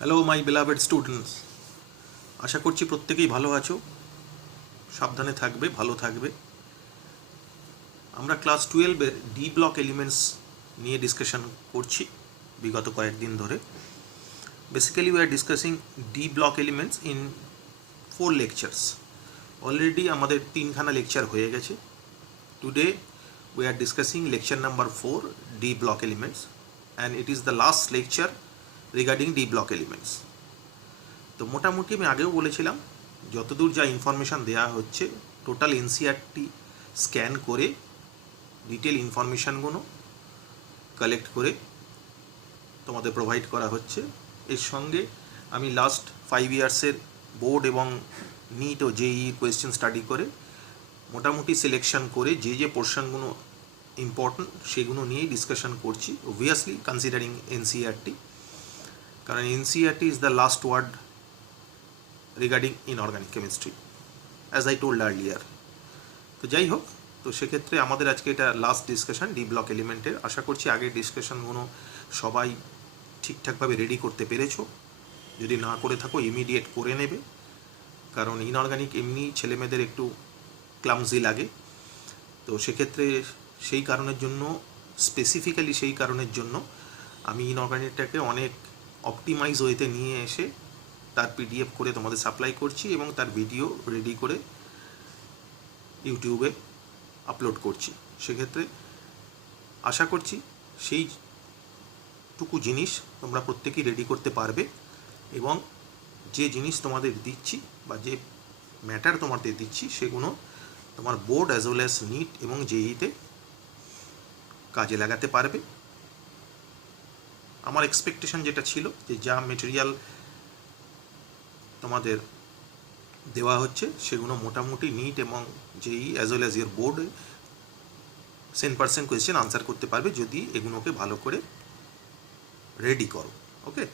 Hello my বেলাভেড students, আশা করছি প্রত্যেকেই ভালো আছো, সাবধানে থাকবে, ভালো থাকবে। আমরা ক্লাস 12-এর ডি ব্লক এলিমেন্টস নিয়ে ডিসকাশন করছি বিগত কয়েকদিন ধরে। Basically we are discussing D block elements in 4 lectures. Already আমাদের 3খানা লেকচার হয়ে গেছে। Today we are discussing lecture number 4, D block elements, and it is the last lecture regarding D block elements. তো মোটামুটি আমি আগেও বলেছিলাম, যতদূর যা ইনফরমেশান দেওয়া হচ্ছে টোটাল এনসিইআরটি স্ক্যান করে ডিটেল ইনফরমেশানগুলো কালেক্ট করে তোমাদের প্রোভাইড করা হচ্ছে। এর সঙ্গে আমি লাস্ট 5 ইয়ার্সের বোর্ড এবং নিট ও জেই কোয়েশ্চেন স্টাডি করে মোটামুটি সিলেকশন করে যে পোর্শনগুলো ইম্পর্টেন্ট সেগুলো নিয়েই ডিসকাশন করছি, অবভিয়াসলি কনসিডারিং এনসিইআরটি, কারণ NCERT is the last word regarding inorganic chemistry, as I told earlier. তো যাই হোক, তো সেক্ষেত্রে আমাদের আজকে এটা লাস্ট ডিসকাশন ডি ব্লক এলিমেন্টের। আশা করছি আগের ডিসকাশনগুলো সবাই ঠিকঠাকভাবে রেডি করতে পেরেছো। যদি না করে থাকো ইমিডিয়েট করে নেবে, কারণ ইনঅর্গানিক এমনি ছেলেমেয়েদের একটু ক্লামজি লাগে। তো সেক্ষেত্রে সেই কারণের জন্য, স্পেসিফিক্যালি সেই কারণের জন্য আমি ইনঅর্গানিকটাকে অনেক অপটিমাইজ ওয়েতে নিয়ে এসে তার পিডিএফ করে তোমাদের সাপ্লাই করছি এবং তার ভিডিও রেডি করে ইউটিউবে আপলোড করছি। সেক্ষেত্রে আশা করছি সেইটুকু জিনিস তোমরা প্রত্যেকেই রেডি করতে পারবে এবং যে জিনিস তোমাদের দিচ্ছি বা যে ম্যাটার তোমাদের দিচ্ছি সেগুলো তোমার board as well as NEET এবং জেইতে কাজে লাগাতে পারবে। আমার এক্সপেকটেশন যেটা ছিল যে যা মেটেরিয়াল তোমাদের দেওয়া হচ্ছে সেগুলো মোটামুটি নিট এবং জেই অ্যাজ ওয়েল অ্যাজ ইয়ার বোর্ড 100% কোয়েশ্চেন আনসার করতে পারবে যদি এগুলোকে ভালো করে রেডি করো। ওকে,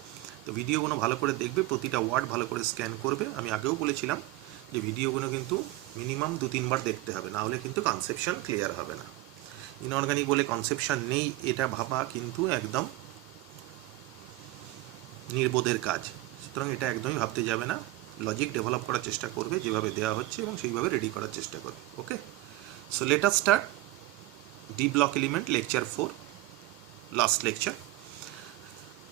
তো ভিডিওগুলো ভালো করে দেখবে, প্রতিটা ওয়ার্ড ভালো করে স্ক্যান করবে। আমি আগেও বলেছিলাম যে ভিডিওগুলো কিন্তু মিনিমাম 2-3 বার দেখতে হবে, না হলে কিন্তু কনসেপশন ক্লিয়ার হবে না। ইনঅর্গানিক বলে কনসেপশন নেই এটা ভাবা কিন্তু একদম নির্বোধের কাজ। সুতরাং এটা একদমই ভাবতে যাবে না, লজিক ডেভেলপ করার চেষ্টা করবে যেভাবে দেওয়া হচ্ছে এবং সেইভাবে রেডি করার চেষ্টা করবে। Okay, so let us start D block element lecture 4, last lecture.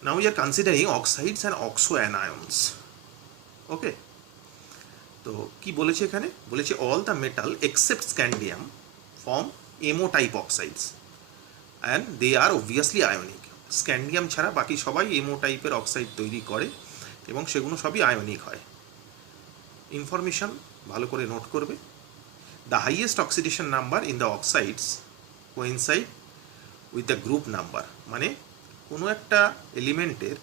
Now we are considering oxides and oxoanions. ওকে, তো কি বলেছে এখানে? বলেছে all the metal except scandium form MO type oxides and they are obviously ionic. Scandium ছাড়া বাকি সবাই MO টাইপের oxide তৈরি করে এবং সেগুলো সবই আয়নিক হয়। ইনফরমেশন ভালো করে নোট করবে। The highest oxidation number in the oxides coincide with the group number, মানে কোনো একটা এলিমেন্টের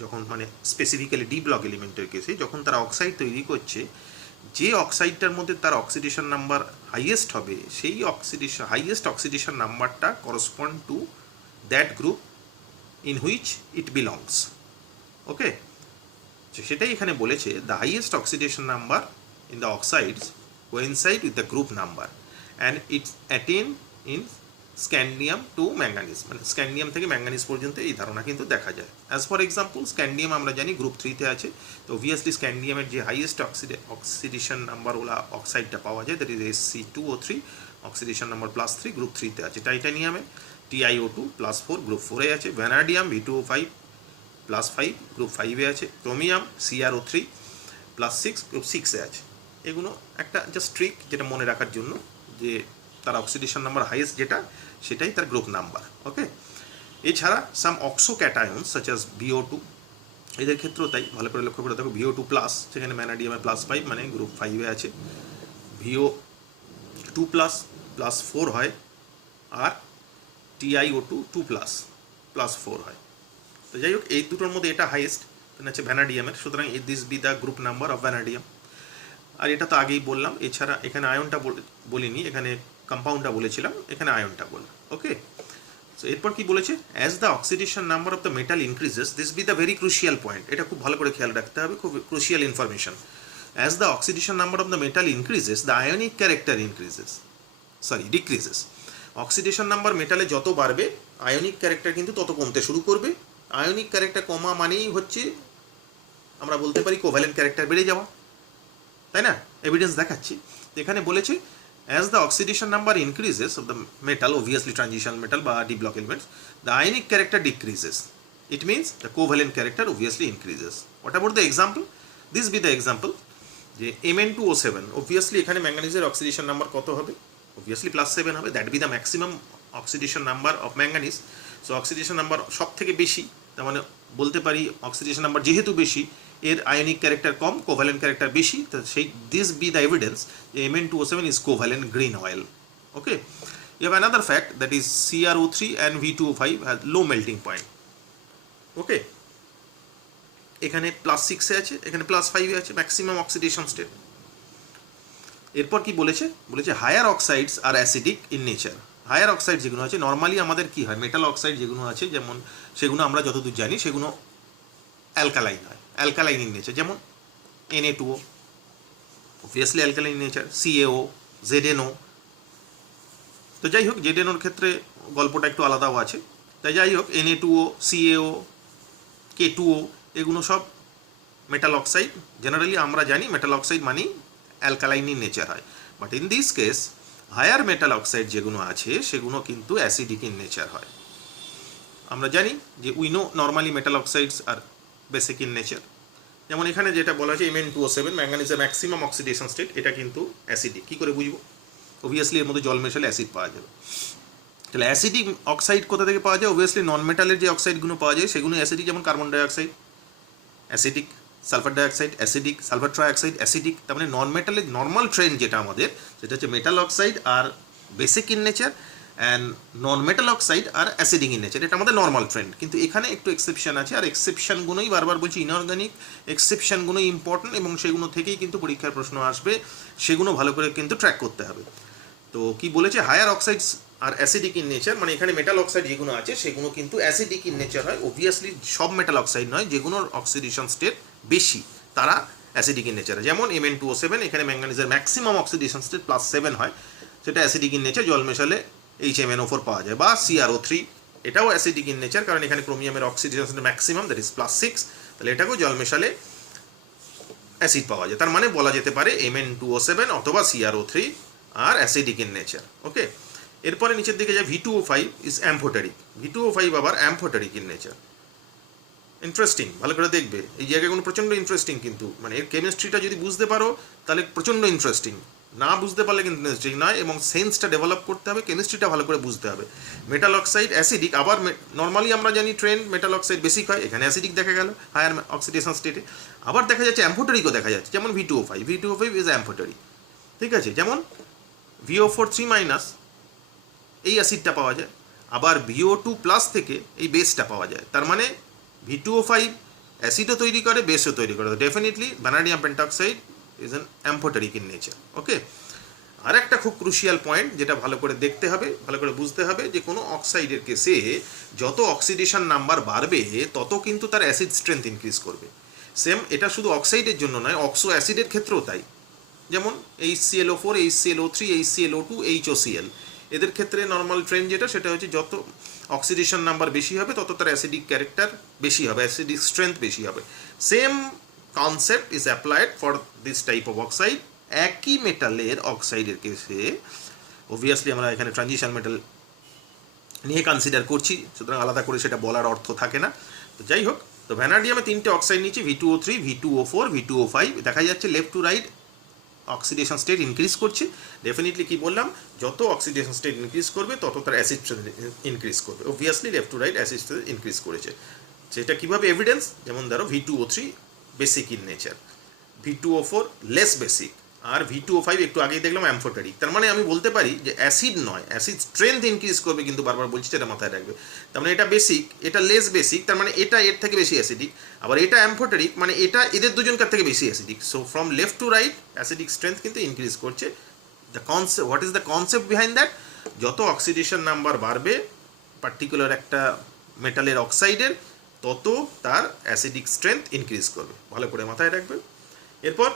যখন, মানে স্পেসিফিক্যালি ডি ব্লক এলিমেন্টের কেসে যখন তারা অক্সাইড তৈরি করছে, যে অক্সাইডটার মধ্যে তার অক্সিডেশন নাম্বার হাইয়েস্ট হবে সেই হাইয়েস্ট অক্সিডেশন নাম্বারটা correspond to that group in which it belongs. Okay, সেটাই এখানে বলেছে, the highest oxidation number in the oxides coincide with the group number and it's attain in scandium to manganese, মানে scandium থেকে manganese পর্যন্ত এই ধারণা কিন্তু দেখা যায়। অ্যাজ ফর এক্সাম্পল, স্ক্যান্ডিয়াম আমরা জানি গ্রুপ 3-তে আছে, তো অবভিয়াসলি স্ক্যান্ডিয়ামের যে হাইয়েস্ট অক্সিডেশন নাম্বার ওলা অক্সাইডটা পাওয়া যায় that is Sc2O3, oxidation number +3, group 3-তে আছে। টাইটানিয়ামে TiO2 +4, গ্রুপ 4-এ আছে। ভ্যানাডিয়াম V2O5 +5, গ্রুপ 5-এ আছে। ক্রোমিয়াম CrO3 +6, গ্রুপ 6-এ আছে। এগুলো একটা জাস্ট ট্রিক যেটা মনে রাখার জন্য, যে তার অক্সিডেশন নাম্বার হাইয়েস্ট যেটা সেটাই তার গ্রুপ নাম্বার। ওকে, এছাড়া some oxo cation such as VO2, এদের ক্ষেত্রেও তাই, ভালো করে লক্ষ্য করে দেখো VO2+, সেখানে ম্যানাডিয়ামে +5 মানে গ্রুপ 5-এ আছে। VO2+ +4 হয় আর TiO2 2+ +4 হয়। তো যাই হোক, এই দুটোর মধ্যে এটা হাইয়েস্ট হচ্ছে ভ্যানাডিয়ামের, সুতরাং this be the group number of vanadium. আর এটা তো আগেই বললাম। এছাড়া এখানে আয়নটা বলিনি, এখানে কম্পাউন্ডটা বলেছিলাম, এখানে আয়নটা বললাম। ওকে, সো এরপর কি বলেছে? As the oxidation number of the metal increases, this be the very crucial point, এটা খুব ভালো করে খেয়াল রাখতে হবে, খুব crucial information. As the oxidation number of the metal increases, the ionic character decreases. Oxidation number মেটালে যত বাড়বে আয়নিক ক্যারেক্টার কিন্তু তত কমতে শুরু করবে। আয়নিক ক্যারেক্টার কমা মানেই হচ্ছে আমরা বলতে পারি কোভ্যালেন্ট ক্যারেক্টার বেড়ে যাওয়া, তাই না? এভিডেন্স দেখাচ্ছি। এখানে বলেছে as the oxidation number increases of the metal, obviously transition metal বা d block elements, the ionic character decreases. It means the covalent character obviously increases. What about the example? This be the example যে Mn2O7, obviously এখানে ম্যাঙ্গানিজের oxidation number কত হবে? obviously +7 হবে, that be the maximum oxidation number of manganese. so oxidation number সব থেকে বেশি, তার মানে বলতে পারি অক্সিডেশন নাম্বার যেহেতু বেশি এর আয়নিক ক্যারেক্টার কম, কোভ্যালেন্ট ক্যারেক্টার বেশি, তো সেই দিস বি দ্য এভিডেন্স যে Mn2O7 is covalent green oil. Okay, you have another fact that is CrO3 and V2O5 has low melting point. Okay, এখানে +6 এ আছে, এখানে +5 এ আছে, ম্যাক্সিমাম অক্সিডেশন স্টেট। এরপর কি বলেছে? বলেছে higher oxides are acidic in nature. Higher oxide যেগুলো আছে, নর্মালি আমাদের কি হয়, মেটাল অক্সাইড যেগুলো আছে যেমন সেগুলো আমরা যতদূর জানি সেগুলো অ্যালকালাইন হয়, অ্যালকালাইন ইন নেচার, যেমন Na2O obviously alkaline in nature, CaO, ZnO। তো যাই হোক, ZnOর ক্ষেত্রে গল্পটা একটু আলাদাও আছে। তাই যাই হোক, Na2O, CaO, K2O এগুলো সব মেটাল অক্সাইড। জেনারেলি আমরা জানি মেটাল অক্সাইড মানেই অ্যালকালাইন ইন নেচার হয়, but in this case higher metal oxide যেগুলো আছে সেগুলো কিন্তু অ্যাসিডিক ইন নেচার হয়। আমরা জানি যে we know normally metal oxides are basic in nature. যেমন এখানে যেটা বলা হয়েছে Mn2O7 ম্যাঙ্গানিজের ম্যাক্সিমাম অক্সিডেশন স্টেট, এটা কিন্তু অ্যাসিডিক। কী করে বুঝবো? অবভিয়াসলি এর মধ্যে জল মেশালে অ্যাসিড পাওয়া যাবে। তাহলে অ্যাসিডিক অক্সাইড কোথা থেকে পাওয়া যায়? অবভিয়াসলি নন মেটালের যে অক্সাইডগুলো পাওয়া যায় সেগুলো অ্যাসিডিক, যেমন carbon dioxide acidic, sulphur dioxide acidic, sulphur trioxide acidic. তার মানে নন মেটালের নর্মাল ট্রেন্ড যেটা আমাদের, সেটা হচ্ছে metal oxide are basic in nature and non metal oxide are acidic in nature, এটা আমাদের নর্মাল ট্রেন্ড। কিন্তু এখানে একটু এক্সেপশন আছে, আর এক্সেপশনগুলোই বারবার বলছি ইনঅর্গানিক এক্সেপশনগুলোই ইম্পর্টেন্ট, এবং সেগুলো থেকেই কিন্তু পরীক্ষার প্রশ্ন আসবে, সেগুলো ভালো করে কিন্তু ট্র্যাক করতে হবে। তো কি বলেছে, higher oxides are acidic in nature, মানে এখানে মেটাল অক্সাইড যেগুলো আছে সেগুলো কিন্তু অ্যাসিডিক ইন নেচার হয়। অবভিয়াসলি সব মেটাল অক্সাইড নয়, যেগুলোর অক্সিডেশন স্টেট বেশি তারা অ্যাসিডিক ইন নেচার। যেমন Mn2O7 এখানে ম্যাঙ্গানিজের ম্যাক্সিমাম অক্সিডেশন স্টেট +7 হয়, সেটা অ্যাসিডিক ইন নেচার, জল মেশালে HMnO4 পাওয়া যায়। বা CrO3 এটাও অ্যাসিডিক ইন নেচার, কারণ এখানে ক্রোমিয়ামের oxidation state maximum, that is +6, তাহলে এটাকেও জল মেশালে অ্যাসিড পাওয়া যায়। তার মানে বলা যেতে পারে Mn2O7 অথবা CrO3 আর অ্যাসিডিক ইন নেচার। ওকে, এরপরে নিচের দিকে যায় V2O5 ইজ অ্যাম্ফোটারিক। V2O5 আবার অ্যাম্ফোটারিক ইন নেচার। ইন্টারেস্টিং, ভালো করে দেখবে এই জায়গাগুলো প্রচণ্ড ইন্টারেস্টিং, কিন্তু মানে এর কেমিস্ট্রিটা যদি বুঝতে পারো তাহলে প্রচণ্ড ইন্টারেস্টিং, না বুঝতে পারলে কিন্তু ইন্টারেস্টিং নয়, এবং সেন্সটা ডেভেলপ করতে হবে, কেমিস্ট্রিটা ভালো করে বুঝতে হবে। মেটাল অক্সাইড অ্যাসিডিক, আবার নর্মালি আমরা জানি ট্রেন্ড মেটাল অক্সাইড বেসিক হয়, এখানে অ্যাসিডিক দেখা গেল হায়ার অক্সিডেশন স্টেটে। আবার দেখা যাচ্ছে অ্যাম্ফোটারিকও দেখা যাচ্ছে, যেমন V2O5 ইজ অ্যাম্ফোটারিক, ঠিক আছে। যেমন VO4 3- এই অ্যাসিডটা পাওয়া যায়, আবার VO2+ থেকে এই বেসটা পাওয়া যায়। তার মানে V2O5 অ্যাসিডও তৈরি করে, বেসও তৈরি করে। Definitely vanadium pentoxide is an amphoteric in nature. Okay, আর একটা খুব ক্রুশিয়াল পয়েন্ট যেটা ভালো করে দেখতে হবে, ভালো করে বুঝতে হবে, যে কোনো অক্সাইডের কেসে যত অক্সিডেশন নাম্বার বাড়বে তত কিন্তু তার অ্যাসিড স্ট্রেংথ ইনক্রিজ করবে। সেম এটা শুধু অক্সাইডের জন্য নয়, অক্সো অ্যাসিডের ক্ষেত্রেও তাই। যেমন HClO4, HClO3, HClO2, HOCl, এদের ক্ষেত্রে নর্মাল ট্রেন্ড যেটা, সেটা হচ্ছে যত অক্সিডেশন নাম্বার বেশি হবে তত তার অ্যাসিডিক ক্যারেক্টার বেশি হবে, অ্যাসিডিক স্ট্রেংথ বেশি হবে। Same concept is applied for this type of oxide. একই মেটালের অক্সাইডের কেসে অবভিয়াসলি আমরা এখানে ট্রানজিশন মেটাল নিয়ে কনসিডার করছি, সুতরাং আলাদা করে সেটা বলার অর্থ থাকে না। তো যাই হোক, তো ভ্যানাডিয়ামে 3টে অক্সাইড নিচ্ছি, V2O3, V2O4, V2O5, দেখা যাচ্ছে left to right oxidation state increase করছে। ডেফিনেটলি কি বললাম, যত অক্সিডেশন স্টেট ইনক্রিজ করবে তত তার অ্যাসিড ইনক্রিজ করবে। Obviously left to right acid increase করেছে। সেটা কীভাবে এভিডেন্স? যেমন ধরো V2O3 basic in nature, V2O4 less basic, আর V2O5 একটু আগেই দেখলাম অ্যাম্ফোটারিক। তার মানে আমি বলতে পারি যে অ্যাসিড নয়, অ্যাসিড স্ট্রেংথ ইনক্রিজ করবে, কিন্তু বারবার বলছি সেটা মাথায় রাখবে। তার মানে এটা বেসিক, এটা লেস বেসিক, তার মানে এটা এর থেকে বেশি অ্যাসিডিক, আবার এটা অ্যাম্ফোটারিক, মানে এটা এদের দুজনকার থেকে বেশি acidic. So from left to right acidic strength কিন্তু ইনক্রিজ করছে। The concept, what is the concept behind that? যত অক্সিডেশন নাম্বার বাড়বে পার্টিকুলার একটা মেটালের অক্সাইডের, তত তার অ্যাসিডিক স্ট্রেংথ ইনক্রিজ করবে, ভালো করে মাথায় রাখবে। এরপর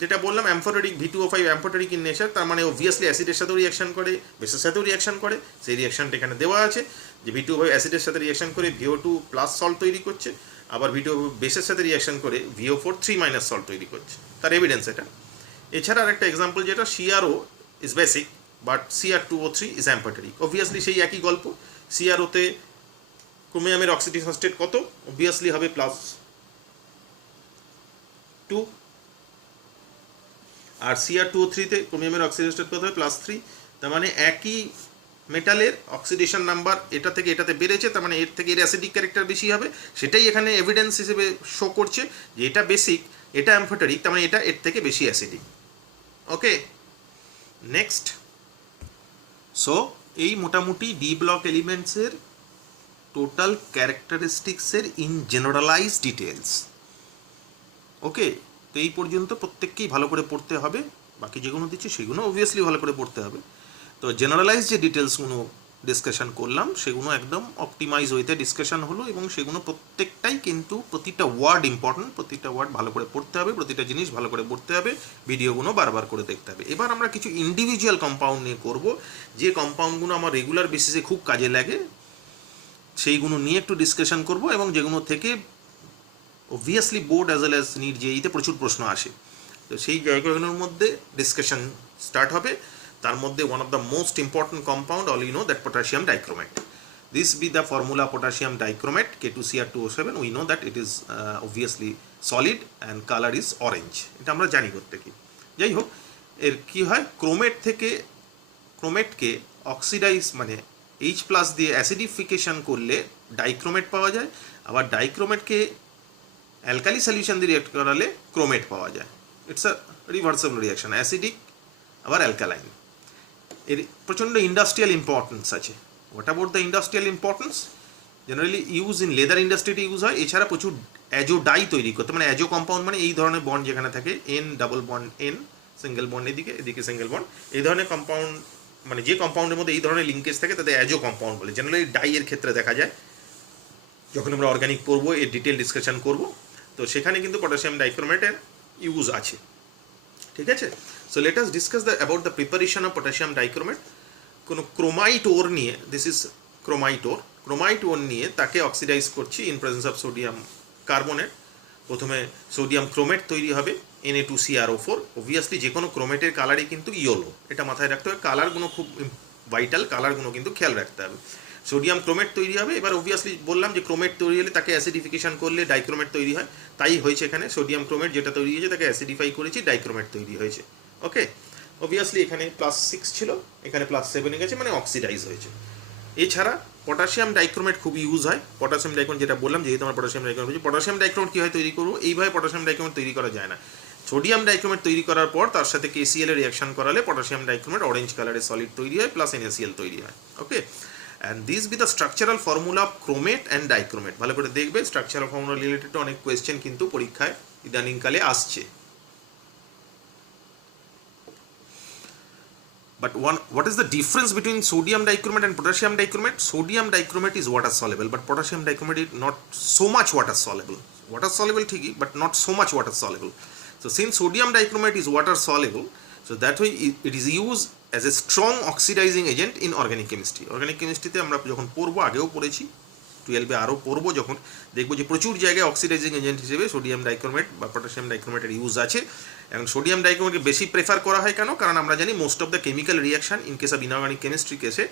যেটা বললাম অ্যাম্ফোটারিক, V2O5 অ্যাম্ফোটারিক ইন নেচার, তার মানে অবভিয়াসলি অ্যাসিডের সাথেও রিয়াকশন করে, বেসের সাথেও রিয়াকশন করে। সেই রিয়াকশনটা এখানে দেওয়া আছে যে V2O5 অ্যাসিডের সাথে রিয়াকশন করে VO2+ সল্ট তৈরি করছে, আবার ভিডিও বেসের সাথে রিয়াকশন করে VO4 3- সল্ট তৈরি করছে, তার এভিডেন্স এটা। এছাড়া আরেকটা এক্সাম্পল যেটা CRO is basic but Cr2O3 is amphoteric. Obviously সেই একই গল্প, CROতে ক্রোমিয়ামের অক্সিডেশন স্টেট কত, অবভিয়াসলি হবে +2, আর Cr2O3তে ক্রোমিয়ামের অক্সিডেশন স্টেট কত হবে +3। তার মানে একই মেটালের অক্সিডেশন নাম্বার এটা থেকে এটাতে বেড়েছে, তার মানে এর থেকে এর অ্যাসিডিক ক্যারেক্টার বেশি হবে, সেটাই এখানে এভিডেন্স হিসেবে শো করছে যে এটা বেসিক, এটা অ্যাম্ফোটারিক, তার মানে এটা এর থেকে বেশি অ্যাসিডিক। ওকে, নেক্সট। সো এই মোটামুটি ডি ব্লক এলিমেন্টসের টোটাল ক্যারেক্টারিস্টিক্সের ইন জেনারেলাইজ ডিটেলস। ওকে, তো এই পর্যন্ত প্রত্যেককেই ভালো করে পড়তে হবে, বাকি যেগুলো দিচ্ছি সেগুলো অবভিয়াসলি ভালো করে পড়তে হবে। তো জেনারেলাইজ যে ডিটেলসগুলো ডিসকাশন করলাম সেগুলো একদম অপটিমাইজ ওয়েতে ডিসকাশন হলো, এবং সেগুলো প্রত্যেকটাই কিন্তু প্রতিটা ওয়ার্ড ইম্পর্টেন্ট, প্রতিটা ওয়ার্ড ভালো করে পড়তে হবে, প্রতিটা জিনিস ভালো করে পড়তে হবে, ভিডিওগুলো বারবার করে দেখতে হবে। এবার আমরা কিছু ইন্ডিভিজুয়াল কম্পাউন্ড নিয়ে করব, যে কম্পাউন্ডগুলো আমার রেগুলার বেসিসে খুব কাজে লাগে সেইগুলো নিয়ে একটু ডিসকাশন করব, এবং যেগুলো থেকে obviously board as well as NEET জেইতে প্রচুর প্রশ্ন আসে, তো সেই জায়গাগুলোর মধ্যে ডিসকাশন স্টার্ট হবে। তার মধ্যে one of the most important compound, all you know that potassium dichromate. This be the formula potassium dichromate K2Cr2O7। We know that it is obviously solid and colour is orange, এটা আমরা জানি প্রত্যেকে। যাই হোক, এর কী হয়, ক্রোমেটকে অক্সিডাইজ মানে H+ দিয়ে অ্যাসিডিফিকেশন করলে ডাইক্রোমেট পাওয়া যায়, আবার ডাইক্রোমেটকে অ্যালকালি সলিউশন দিয়ে রিয়েক্ট করালে ক্রোমেট পাওয়া যায়। It's a reversible reaction, acidic আবার অ্যালকালাইন। এর প্রচণ্ড ইন্ডাস্ট্রিয়াল ইম্পর্টেন্স আছে। What about the industrial importance? Generally use in leather ইন্ডাস্ট্রিতে ইউজ হয়, এছাড়া প্রচুর অ্যাজো ডাই তৈরি করতে, মানে অ্যাজো কম্পাউন্ড মানে এই ধরনের বন্ড যেখানে থাকে N double bond N, single bond এদিকে সিঙ্গেল বন্ড, এই ধরনের কম্পাউন্ড মানে যে কম্পাউন্ডের মধ্যে এই ধরনের লিঙ্কেজ থাকে তাদের অ্যাজো কম্পাউন্ড বলে। জেনারেলি ডাইয়ের ক্ষেত্রে দেখা যায়, যখন আমরা অর্গানিক পড়বো এর ডিটেল ডিসকাশন করব, তো সেখানে কিন্তু পটাশিয়াম ডাইক্রোমেটের ইউজ আছে। ঠিক আছে, so let us discuss about the preparation of potassium dichromate. কোনো ক্রোমাইট ওর নিয়ে, দিস ইজ ক্রোমাইট ওর নিয়ে তাকে অক্সিডাইজ করছি in presence of sodium carbonate. প্রথমে সোডিয়াম ক্রোমেট তৈরি হবে Na2CrO4। অবভিয়াসলি যে কোনো ক্রোমেটের কালারই কিন্তু ইয়েলো, এটা মাথায় রাখতে হবে। কালারগুলো খুব ভাইটাল, কালারগুলো কিন্তু খেয়াল রাখতে হবে। সোডিয়াম ক্রোমেট তৈরি হবে, এবার অবভিয়াসলি বললাম যে ক্রোমেট তৈরি হলে তাকে অ্যাসিডিফিকেশন করলে ডাইক্রোমেট তৈরি হয়, তাই হয়েছে এখানে সোডিয়াম ক্রোমেট যেটা তৈরি হয়েছে তাকে অ্যাসিডিফাই করেছি, ডাইক্রোমেট তৈরি হয়েছে। ওকে, অবভিয়াসলি এখানে +6 ছিল, এখানে +7 গেছে, মানে অক্সিডাইজ হয়েছে। এছাড়া পটাশিয়াম ডাইক্রোমেট খুব ইউজ হয়। পটাশিয়াম ডাইক্রোমেট যেটা বললাম, যেহেতু আমার পটাশিয়াম ডাইক্রোমেট হচ্ছে, পটাশিয়াম ডাইক্রোমেট কীভাবে তৈরি করবো, এইভাবে পটাশিয়াম ডাইক্রোমেট তৈরি করা যায় না। সোডিয়াম ডাইক্রোমেট তৈরি করার পর তার সাথে KCl এর রিয়াকশন করালে পটাশিয়াম ডাইক্রোমেট অরেঞ্জ কালারের সলিড তৈরি হয়, প্লাস NaCl তৈরি হয়। Okay, and this be the structural formula of chromate and dichromate. ভালো করে দেখবে, স্ট্রাকচারাল ফর্মুলা রিলেটেড অনেক কোয়েশ্চেন কিন্তু পরীক্ষায় ইদানিংকালে আসছে। But what is the difference between sodium dichromate and potassium dichromate? Sodium dichromate is water soluble, but potassium dichromate is not so much water soluble. Water soluble thiki, but not so much water soluble. So since sodium dichromate is water soluble, so that way it is used as a strong oxidizing agent in organic chemistry. Organic chemistry তে আমরা যখন পড়বো, আগেও পড়েছি 12-এ আরও পড়বো, যখন দেখবো যে প্রচুর জায়গায় অক্সিডাইজিং এজেন্ট হিসেবে সোডিয়াম ডাইক্রোমেট বা পটাশিয়াম ডাইক্রোমেটের ইউজ আছে। এখন সোডিয়াম ডাইক্রোমেটকে বেশি প্রেফার করা হয় কেন? কারণ আমরা জানি most of the chemical reaction in case of inorganic chemistry কেসে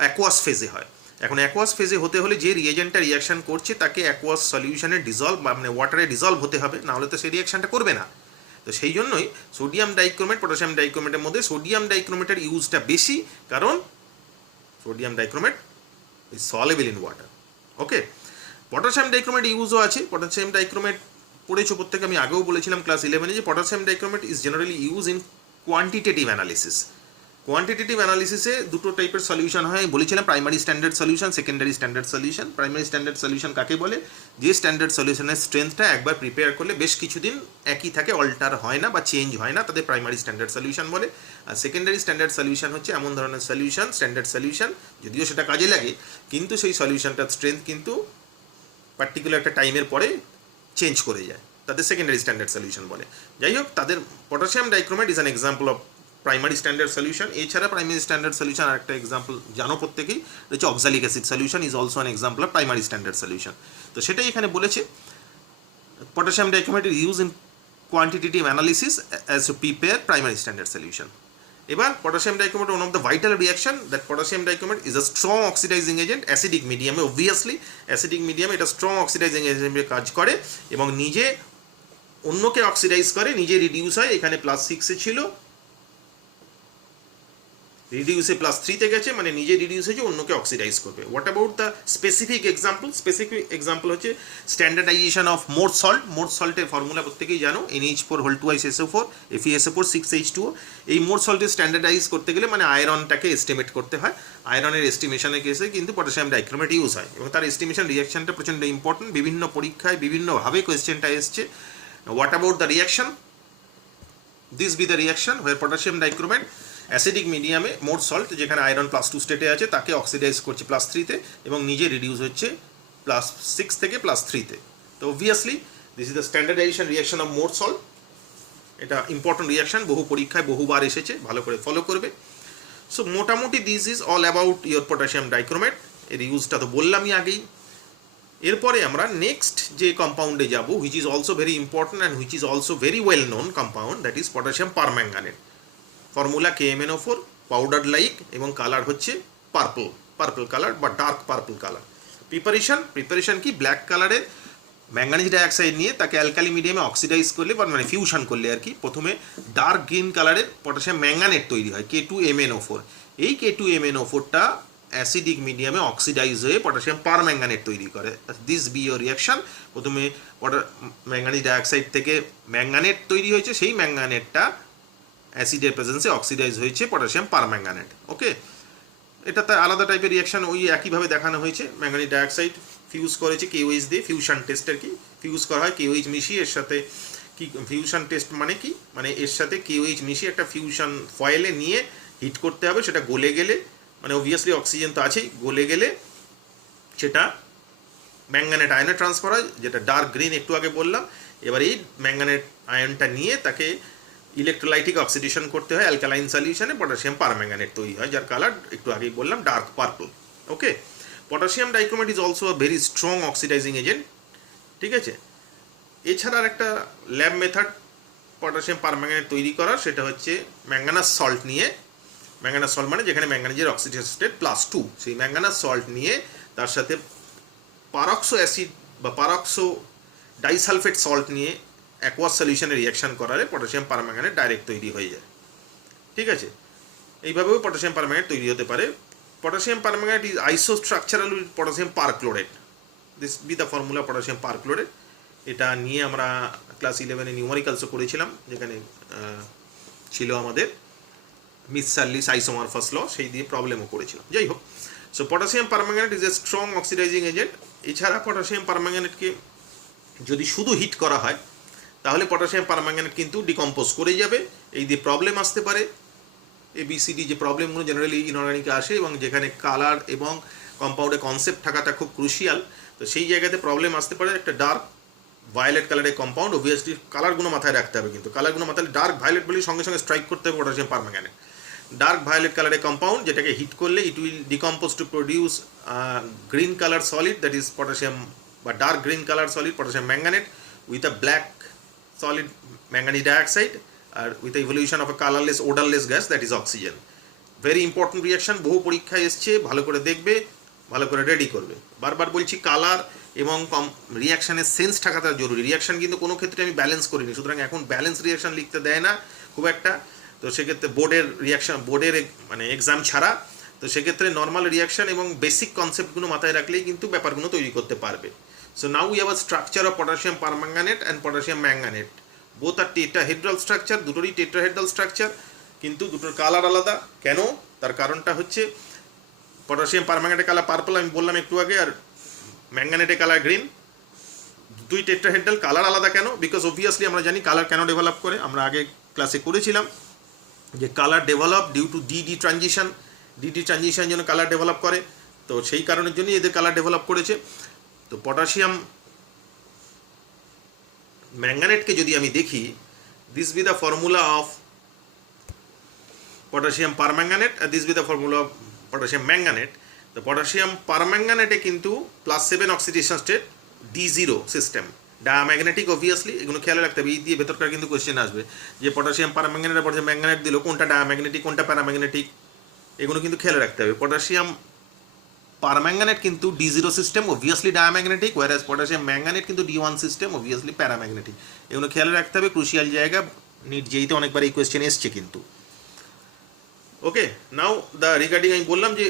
অ্যাকোয়াস ফেজে হয়। এখন অ্যাকোয়াস ফেজে হতে হলে যে রিয়েজেন্টটা রিয়াকশন করছে তাকে অ্যাকোয়াস সলিউশনে ডিজলভ বা মানে ওয়াটারে ডিজলভ হতে হবে, নাহলে তো সেই রিয়াকশনটা করবে না। তো সেই জন্যই সোডিয়াম ডাইক্রোমেট পটাশিয়াম ডাইক্রোমেটের মধ্যে সোডিয়াম ডাইক্রোমেটের ইউজটা বেশি, কারণ sodium dichromate is soluble in water. Okay, potassium dichromate ইউজও আছে। পটাশিয়াম ডাইক্রোমেট পড়েছো প্রত্যেকে, আমি আগেও বলেছিলাম ক্লাস 11-এ যে potassium dichromate is generally use in quantitative analysis. Quantitative অ্যানালিসিসে দুটো টাইপের সলিউশন হয়, বলেছিলাম primary standard solution, secondary standard solution. Primary standard solution কাকে বলে? যে স্ট্যান্ডার্ড সলিউশনের স্ট্রেংথটা একবার প্রিপেয়ার করলে বেশ কিছুদিন একই থাকে, অল্টার হয় না বা চেঞ্জ হয় না, তাদের প্রাইমারি স্ট্যান্ডার্ড সলিউশন বলে। আর সেকেন্ডারি স্ট্যান্ডার্ড সলিউশন হচ্ছে এমন ধরনের সলিউশন, স্ট্যান্ডার্ড সলিউশন, যদিও সেটা কাজে লাগে কিন্তু সেই সলিউশনটার স্ট্রেংথ কিন্তু পার্টিকুলার একটা টাইমের পরে চেঞ্জ করে যায়, তাদের সেকেন্ডারি স্ট্যান্ডার্ড সলিউশন বলে। যাই হোক, তাদের potassium dichromate is an example of primary standard solution. এছাড়া প্রাইমারি স্ট্যান্ডার্ড সলিউশন আরেকটা এক্সাম্পল জানো প্রত্যেকেই, হচ্ছে oxalic acid solution is also an example of primary standard solution. তো সেটাই এখানে বলেছে, potassium dichromate is used in quantitative analysis as to prepare primary standard solution. এবার potassium dichromate, one of the vital reaction that potassium dichromate is a strong oxidizing agent acidic medium, obviously acidic medium এটা strong oxidizing agent হিসেবে কাজ করে এবং নিজে অন্যকে oxidise করে, নিজে রিডিউস হয়। এখানে +6 ছিল, রিডিউসে +3 গেছে, মানে নিজে রিডিউস হয়েছে, অন্যকে অক্সিডাইজ করবে। What about the specific example? Specific example হচ্ছে standardisation of Mohr salt. Mohr সল্টের ফর্মুলা প্রত্যেকেই জানো, NH4 FeSO4 6H2O। এই মোর সল্টের স্ট্যান্ডার্ডাইজ করতে গেলে মানে আয়রনটাকে এস্টিমেট করতে হয়। আয়রনের এস্টিমেশনের কেসে কিন্তু পটাশিয়াম ডাইক্রোমেট ইউজ হয় এবং তার এস্টিমেশন রিয়াকশনটা প্রচণ্ড ইম্পর্টেন্ট। বিভিন্ন পরীক্ষায় বিভিন্নভাবে কোয়েশ্চেনটা এসছে। What about the reaction? This be the reaction where potassium dichromate acidic মিডিয়ামে মোর সল্ট, যেখানে আয়রন +2 স্টেটে আছে, তাকে অক্সিডাইজ করছে +3 এবং নিজে রিডিউস হচ্ছে +6 থেকে +3। তো obviously this is the standardisation reaction of Mohr salt. এটা ইম্পর্টেন্ট রিয়াকশন, বহু পরীক্ষায় বহুবার এসেছে, ভালো করে ফলো করবে। সো মোটামুটি this is all about your potassium dichromate. এর ইউজটা তো বললামই আগেই। এরপরে আমরা নেক্সট যে কম্পাউন্ডে যাব, which is also very important and which is also very well known compound, that is potassium permanganate. Formula KMnO4, powder like এবং কালার হচ্ছে পার্পল কালার বা ডার্ক পার্পল কালার। প্রিপারেশন কি? ব্ল্যাক কালারের ম্যাঙ্গানিজ ডাইঅক্সাইড নিয়ে তাকে alkali মিডিয়ামে oxidise করলে বা মানে ফিউশন করলে আর কি, প্রথমে ডার্ক গ্রিন কালারের পটাশিয়াম ম্যাঙ্গানেট তৈরি হয়, K2MnO4। এই K2MnO4টা অ্যাসিডিক মিডিয়ামে অক্সিডাইজ হয়ে পটাশিয়াম পারম্যাঙ্গানেট তৈরি করে। This B your reaction. প্রথমে ম্যাঙ্গানিজ ডাইঅক্সাইড থেকে ম্যাঙ্গানেট তৈরি হয়েছে, সেই ম্যাঙ্গানেটটা অ্যাসিডের প্রেজেন্সে অক্সিডাইজ হয়েছে পটাশিয়াম পারম্যাঙ্গানেট। ওকে, এটা তাই আলাদা টাইপের রিয়াকশন, ওই একইভাবে দেখানো হয়েছে। ম্যাঙ্গানিজ ডাইঅক্সাইড ফিউজ করেছে KOH দিয়ে, ফিউশন টেস্টের কি ফিউজ করা হয় KOH মিশিয়ে। এর সাথে কি ফিউশন টেস্ট মানে কি? মানে এর সাথে KOH মিশিয়ে একটা ফিউশন ফয়েলে নিয়ে হিট করতে হবে। সেটা গলে গেলে, মানে অবভিয়াসলি অক্সিজেন তো আছেই, গলে গেলে সেটা ম্যাঙ্গানেট আয়নে ট্রান্সফার হয়, যেটা ডার্ক গ্রিন একটু আগে বললাম। এবার এই ম্যাঙ্গানেট আয়নটা নিয়ে তাকে ইলেকট্রোলাইটিক অক্সিডেশন করতে হয়, অ্যালকালাইন সলিউশনে পটাশিয়াম পারম্যাঙ্গানেট তৈরি হয়, যার কালার একটু আগেই বললাম dark purple. Okay, potassium dichromate is also a very strong oxidising agent. ঠিক আছে, এছাড়া একটা ল্যাব মেথড পটাশিয়াম পারম্যাঙ্গানেট তৈরি করার, সেটা হচ্ছে ম্যাঙ্গানাস সল্ট নিয়ে, ম্যাঙ্গানাস সল্ট মানে যেখানে ম্যাঙ্গানিজের অক্সিডেশন স্টেট +2, সেই ম্যাঙ্গানাস সল্ট নিয়ে তার সাথে পারক্সো অ্যাসিড বা পারক্সো ডাইসালফেট সল্ট নিয়ে অ্যাকোয়াস সলিউশনে রিয়াকশন করালে পটাশিয়াম পারম্যাঙ্গানেট ডাইরেক্ট তৈরি হয়ে যায়। ঠিক আছে, এইভাবেও পটাশিয়াম পারম্যাঙ্গানেট তৈরি হতে পারে। Potassium permanganate is isostructural with potassium perchlorate. This be the formula potassium perchlorate. এটা নিয়ে আমরা ক্লাস 11-এ নিউমারিক্যালসও করেছিলাম, যেখানে ছিল আমাদের মিৎসার্লিস আইসোমারফাস ল, সেই দিয়ে প্রবলেমও করেছিলাম। যাই হোক, so potassium permanganate is a strong oxidising agent. এছাড়া পটাশিয়াম পারম্যাঙ্গানেটকে যদি শুধু হিট করা হয় তাহলে পটাশিয়াম পারম্যাঙ্গানেট কিন্তু ডিকম্পোজ করে যাবে। এই দিয়ে প্রবলেম আসতে পারে, ABCD যে প্রবলেমগুলো জেনারেলি ইনঅর্গানিকে আসে এবং যেখানে কালার এবং কম্পাউন্ডের কনসেপ্ট থাকাটা খুব ক্রুশিয়াল। তো সেই জায়গাতে প্রবলেম আসতে পারে। একটা ডার্ক ভায়োলেট কালারের কম্পাউন্ড, অবভিয়াসলি কালারগুলো মাথায় রাখতে হবে, কিন্তু কালারগুলো মাথায় ডার্ক ভায়োলেট বলে সঙ্গে সঙ্গে স্ট্রাইক করতে হবে পটাশিয়াম পারম্যাঙ্গানেট। ডার্ক ভায়োলেট কালারের কম্পাউন্ড, যেটাকে হিট করলে it will decompose to produce green colour solid, that is potassium বা dark green colour solid potassium manganate with a black solid manganese dioxide with the evolution of a colorless odorless gas, that is oxygen. Very important reaction, বহু পরীক্ষায় এসছে, ভালো করে দেখবে, ভালো করে ready করবে। বারবার বলছি কালার এবং রিয়াকশানের সেন্স থাকাটা জরুরি। রিয়াকশান কিন্তু কোনো ক্ষেত্রে আমি ব্যালেন্স করিনি, সুতরাং এখন ব্যালেন্স রিয়াকশান লিখতে দেয় না খুব একটা। তো সেক্ষেত্রে বোর্ডের রিয়াকশান, বোর্ডের মানে এক্সাম ছাড়া, তো সেক্ষেত্রে নর্মাল রিয়াকশান এবং বেসিক কনসেপ্টগুলো মাথায় রাখলেই কিন্তু ব্যাপারগুলো তৈরি করতে পারবে। So now we have a structure of potassium permanganate and potassium manganate. Both are tetrahedral structure, দুটোরই tetrahedral structure, কিন্তু দুটোর কালার আলাদা। কেন? তার কারণটা হচ্ছে পটাশিয়াম পারম্যাঙ্গানেটের কালার পার্পল আমি বললাম একটু আগে, আর ম্যাঙ্গানেটের কালার গ্রিন। দুই টেট্রাহেড্রাল, কালার আলাদা কেন? বিকজ অবভিয়াসলি আমরা জানি কালার কেন ডেভেলপ করে, আমরা আগে ক্লাসে করেছিলাম যে colour develop due to DD transition. DD transition জন্য কালার ডেভেলপ করে, তো সেই কারণের জন্যই এদের কালার ডেভেলপ করেছে। তো পটাশিয়াম ম্যাঙ্গানেটকে যদি আমি দেখি, this be the formula of potassium permanganate, this will be the formula of potassium manganate. The potassium permanganate কিন্তু +7 oxidation state D0 system, diamagnetic obviously, এগুলো খেয়াল রাখতে হবে। এই দিয়ে ভেতরকার কিন্তু কোয়েশ্চেন আসবে যে পটাশিয়াম পারম্যাঙ্গানেটের পর যে ম্যাঙ্গানেট দিল কোনটা ডায়াম্যাগনেটিক কোনটা প্যারাম্যাগনেটিক, এগুলো কিন্তু খেয়াল রাখতে হবে। পটাশিয়াম পারম্যাঙ্গানেট কিন্তু D0 system obviously diamagnetic, Warsaw potassium manganate কিন্তু D1 সিস্টেম অবভিয়াসলি প্যারাম্যাগনেটিক। এগুলো খেয়াল রাখতে হবে, ক্রুশিয়াল জায়গা, নিট যেইতে অনেকবার এই কোয়েশ্চেন এসছে কিন্তু। ওকে, নাও দ্য রিগার্ডিং আমি বললাম যে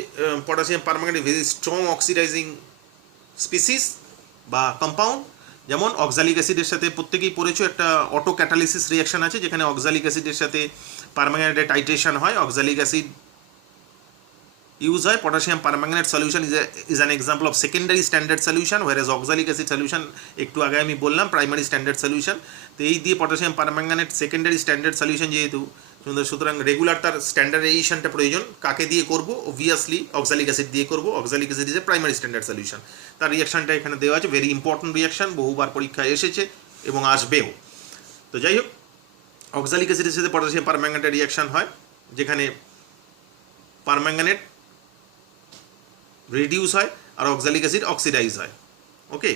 potassium permanganate very strong oxidising species বা কম্পাউন্ড। যেমন অক্সালিক অ্যাসিডের সাথে প্রত্যেকেই পড়েছো একটা অটো ক্যাটালিসিস রিয়াকশন আছে, যেখানে অক্সালিক অ্যাসিডের সাথে পারম্যাঙ্গানেটের টাইট্রেশন হয়, অক্সালিক অ্যাসিড ইউজ হয়। Potassium permanganate solution is an example of secondary standard solution, ওয়ারেজ oxalic acid solution একটু আগে আমি বললাম প্রাইমারি স্ট্যান্ডার্ড সলিউশন। তো এই দিয়ে potassium permanganate secondary standard solution যেহেতু, সুতরাং রেগুলার তার স্ট্যান্ডার্ডাইজেশনটা প্রয়োজন। কাকে দিয়ে করব? অবভিয়াসলি অক্সালিক অ্যাসিড দিয়ে করব। Oxalic acid is a primary standard solution. তার রিয়াকশনটা এখানে দেওয়া আছে, ভেরি ইম্পর্টেন্ট রিয়াকশন, বহুবার পরীক্ষায় এসেছে এবং আসবেও। তো যাই হোক, অক্সালিক অ্যাসিডের সাথে পটাশিয়াম পারম্যাঙ্গানেটের রিয়াকশন হয়, যেখানে পারম্যাঙ্গানেট রিডিউস হয় আর অক্সালিক অ্যাসিড অক্সিডাইজ হয়। ওকে,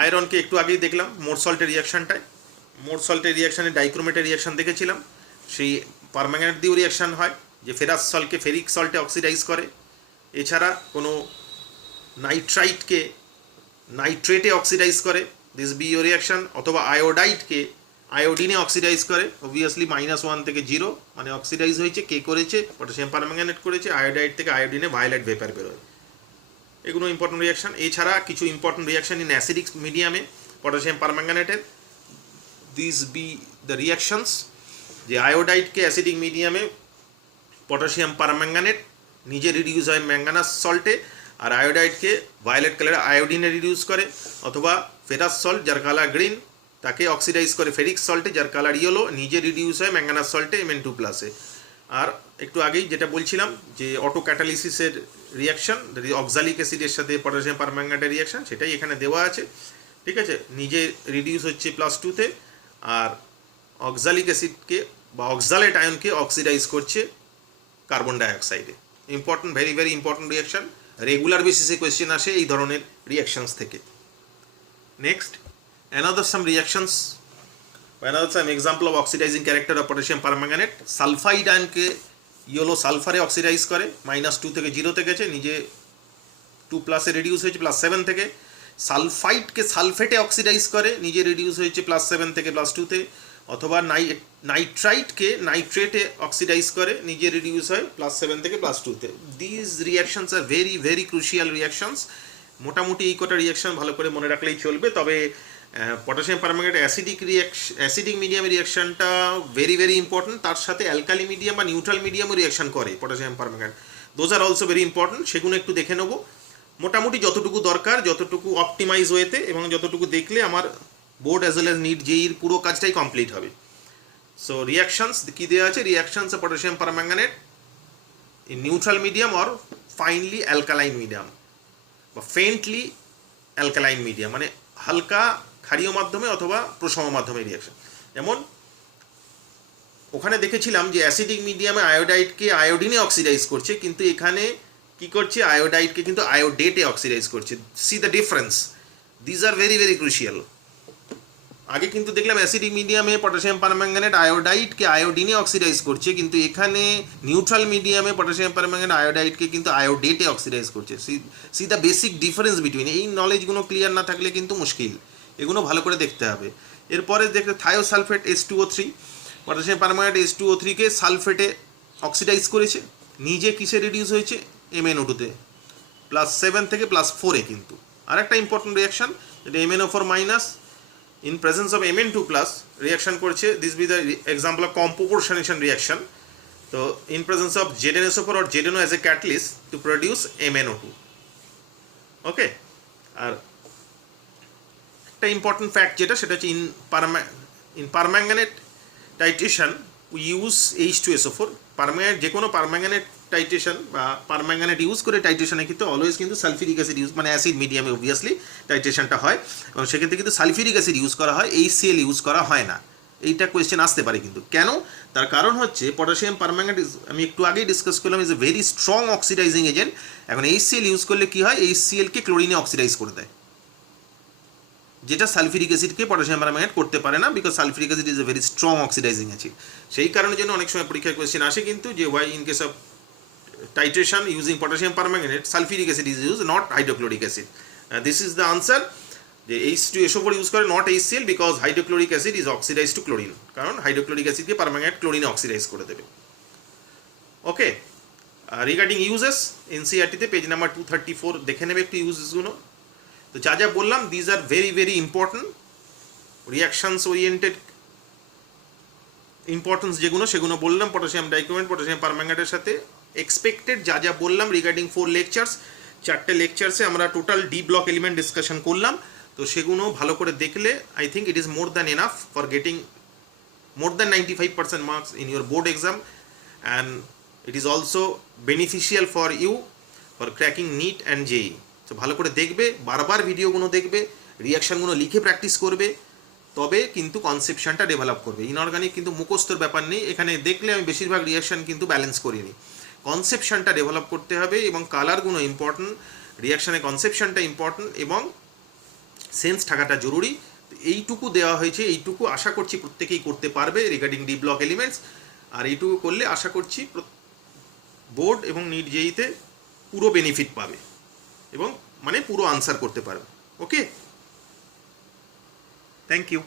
আয়রনকে একটু আগেই দেখলাম মোর সল্টের রিয়াকশনটায়। মোর সল্টের রিয়াকশানে ডাইক্রোমেটের রিয়াকশন দেখেছিলাম, সেই পারম্যাঙ্গানেট দিয়েও রিয়াকশান হয়, যে ফেরাস সল্টকে ফেরিক সল্টে অক্সিডাইজ করে। এছাড়া কোনো নাইট্রাইটকে নাইট্রেটে অক্সিডাইজ করে, দিস বি ইউর রিয়াকশান। অথবা আয়োডাইটকে আয়োডিনে অক্সিডাইজ করে, অবভিয়াসলি -1 থেকে 0 মানে অক্সিডাইজ হয়েছে, কে করেছে? পটাশিয়াম পারম্যাঙ্গানেট করেছে। আয়োডাইট থেকে আয়োডিনে ভায়োলেট ভেপার বেরোয়, এগুলো ইম্পর্টেন্ট রিয়াকশান। এছাড়া কিছু ইম্পর্টেন্ট রিয়াকশান ইন অ্যাসিডিক মিডিয়ামে পটাশিয়াম পারম্যাঙ্গানেটের, দিস বি দ্য রিয়াকশনস, যে আয়োডাইটকে অ্যাসিডিক মিডিয়ামে পটাশিয়াম পারম্যাঙ্গানেট নিজে রিডিউস হয় ম্যাঙ্গানাস সল্টে, আর আয়োডাইটকে ভায়োলেট কালারে আয়োডিনে রিডিউস করে। অথবা ফেরাস সল্ট যার কালার গ্রিন, তাকে অক্সিডাইজ করে ফেরিক সল্টে যার কালার ইয়েলো, নিজে রিডিউস হয় ম্যাঙ্গানাস সল্টে Mn2+। আর একটু আগেই যেটা বলছিলাম যে অটো ক্যাটালিসিসের রিয়াকশন, অক্সালিক অ্যাসিডের সাথে পটাশিয়াম পারম্যাঙ্গানেটের রিয়াকশন, সেটাই এখানে দেওয়া আছে। ঠিক আছে, নিজে রিডিউস হচ্ছে +2-তে, আর অক্সালিক অ্যাসিডকে বা অক্সালেট আয়নকে অক্সিডাইজ করছে কার্বন ডাইঅক্সাইডে। Important, very very important reaction, regular বেসিসে কোয়েশ্চেন আসে এই ধরনের রিয়াকশনস থেকে। Next, another some reactions, another some example of oxidizing character of potassium permanganate, sulphide আয়নকে ইয়েলো সালফারে অক্সিডাইজ করে, -2 থেকে 0-তে গেছে, নিজে 2+ রিডিউস হয়েছে +7 থেকে। সালফাইডকে সালফেটে অক্সিডাইজ করে, নিজে রিডিউস হয়েছে +7 থেকে +2-তে। অথবা নাইট্রাইটকে নাইট্রেটে অক্সিডাইজ করে, নিজে রিডিউস হয় +7 থেকে +2-তে। দিজ রিয়াকশনস আর ভেরি ভেরি ক্রুশিয়াল রিয়াকশনস। মোটামুটি এই কটা রিয়াকশন ভালো করে মনে রাখলেই চলবে। তবে পটাশিয়াম পারম্যাঙ্গানেট অ্যাসিডিক মিডিয়ামের রিয়াকশনটা ভেরি ভেরি ইম্পর্টেন্ট, তার সাথে অ্যালকালি মিডিয়াম বা নিউট্রাল মিডিয়ামও রিয়াকশন করে potassium permanganate, those are also very important. সেগুলো একটু দেখে নেবো, মোটামুটি যতটুকু দরকার, যতটুকু অপটিমাইজ ওয়েতে এবং যতটুকু দেখলে আমার board as well as NEET জেইর পুরো কাজটাই কমপ্লিট হবে। সো রিয়াকশনস কী দেওয়া আছে? Reactions of potassium permanganate in neutral medium or finally alkaline medium বা ফেন্টলি অ্যালকালাইন মিডিয়াম, মানে হালকা ক্ষারীয় মাধ্যমে অথবা প্রশম মাধ্যমে রিয়াকশন। যেমন ওখানে দেখেছিলাম যে অ্যাসিডিক মিডিয়ামে আয়োডাইটকে আয়োডিনে অক্সিডাইজ করছে, কিন্তু এখানে কি করছে? আয়োডাইটকে কিন্তু আয়োডেটে অক্সিডাইজ করছে। C the difference, these are very very crucial. আগে কিন্তু দেখলাম অ্যাসিডিক মিডিয়ামে পটাশিয়াম পারম্যাঙ্গানেট আয়োডাইটকে আয়োডিনে অক্সিডাইজ করছে, কিন্তু এখানে নিউট্রাল মিডিয়ামে পটাশিয়াম পারম্যাঙ্গানেট আয়োডাইটকে কিন্তু আয়োডেটে অক্সিডাইজ করছে। C the basic difference between. এই নলেজগুলো ক্লিয়ার না থাকলে কিন্তু মুশকিল, এগুলো ভালো করে দেখতে হবে। এরপরে দেখতে থায়োসালফেট H2O3, পটাশিয়াম পারম্যাঙ্গানেট H2O3কে সালফেটে অক্সিডাইজ করেছে, নিজে কিসে রিডিউস হয়েছে? MnO2-তে, +7 থেকে +4-এ। কিন্তু আরেকটা ইম্পর্টেন্ট রিয়াকশন, যেটা MnO4- in presence of Mn2+ reaction করছে, this be the example of comproportionation reaction. So in presence of ZnSO4 or ZnO as a catalyst to produce MnO2. Okay, আর একটা ইম্পর্টেন্ট ফ্যাক্ট যেটা, সেটা হচ্ছে in permanganate titration we use H2SO4। Permanganate, যে কোনো permanganate titration বা permanganate use করে টাইট্রেশনের ক্ষেত্রে always কিন্তু সালফিউরিক অ্যাসিড ইউজ, মানে অ্যাসিড মিডিয়ামে অবভিয়াসলি টাইট্রেশনটা হয়, এবং সেক্ষেত্রে কিন্তু সালফিউরিক অ্যাসিড ইউজ করা হয়, HCl ইউজ করা হয় না। এইটা কোয়েশ্চেন আসতে পারে কিন্তু। কেন? তার কারণ হচ্ছে পটাশিয়াম পারম্যাঙ্গানেট আমি একটু আগেই ডিসকাস করলাম is a very strong oxidising agent. এখন HCl ইউজ করলে কি হয়, HClকে ক্লোরিনে অক্সিডাইজ করে দেয়, যেটা সালফিউরিক অ্যাসিডকে পটাশিয়াম পারম্যাঙ্গানেট করতে পারে না, because sulphuric acid is a very strong oxidising acid. সেই কারণের জন্য অনেক সময় পরীক্ষায় কোয়েশ্চেন আসে কিন্তু যে why in case of titration using potassium permanganate sulfuric acid is used, not hydrochloric acid. This is the answer. যে H2SO4 ইউজ করে not HCl because hydrochloric acid is oxidise to chlorine, কারণ hydrochloric অ্যাসিডকে permanganate ক্লোরিনে oxidise করে দেবে। Okay, regarding uses এনসিআরটিতে page number 234 দেখে নেবে একটু ইউজেসগুলো। তো যা যা বললাম these are very very important, reactions oriented importance যেগুলো সেগুলো বললাম পটাশিয়াম ডাইক্রোমেট পটাশিয়াম পারম্যাঙ্গানেটের সাথে। এক্সপেক্টেড যা যা বললাম রিগার্ডিং 4 লেকচার্স, 4টে লেকচার্সে আমরা total D block element discussion করলাম। তো সেগুলো ভালো করে দেখলে I think it is more than enough for getting more than 95% marks in your board exam, and it is also beneficial for you for cracking NEET and JEE. তো ভালো করে দেখবে, বারবার ভিডিওগুলো দেখবে, রিয়াকশানগুলো লিখে প্র্যাকটিস করবে, তবে কিন্তু কনসেপশনটা ডেভেলপ করবে। ইনঅর্গানিক কিন্তু মুখস্থর ব্যাপার নেই, এখানে দেখলে আমি বেশিরভাগ রিয়াকশান কিন্তু ব্যালেন্স করিনি। কনসেপশনটা ডেভেলপ করতে হবে এবং কালারগুলো ইম্পর্টেন্ট, রিয়াকশানের কনসেপশনটা ইম্পর্টেন্ট এবং সেন্স থাকাটা জরুরি। এইটুকু দেওয়া হয়েছে, এইটুকু আশা করছি প্রত্যেকেই করতে পারবে রিগার্ডিং ডি ব্লক এলিমেন্টস। আর এইটুকু করলে আশা করছি বোর্ড এবং নিট জেইতে পুরো বেনিফিট পাবে এবং মানে পুরো আনসার করতে পারবে। ওকে, থ্যাংক ইউ।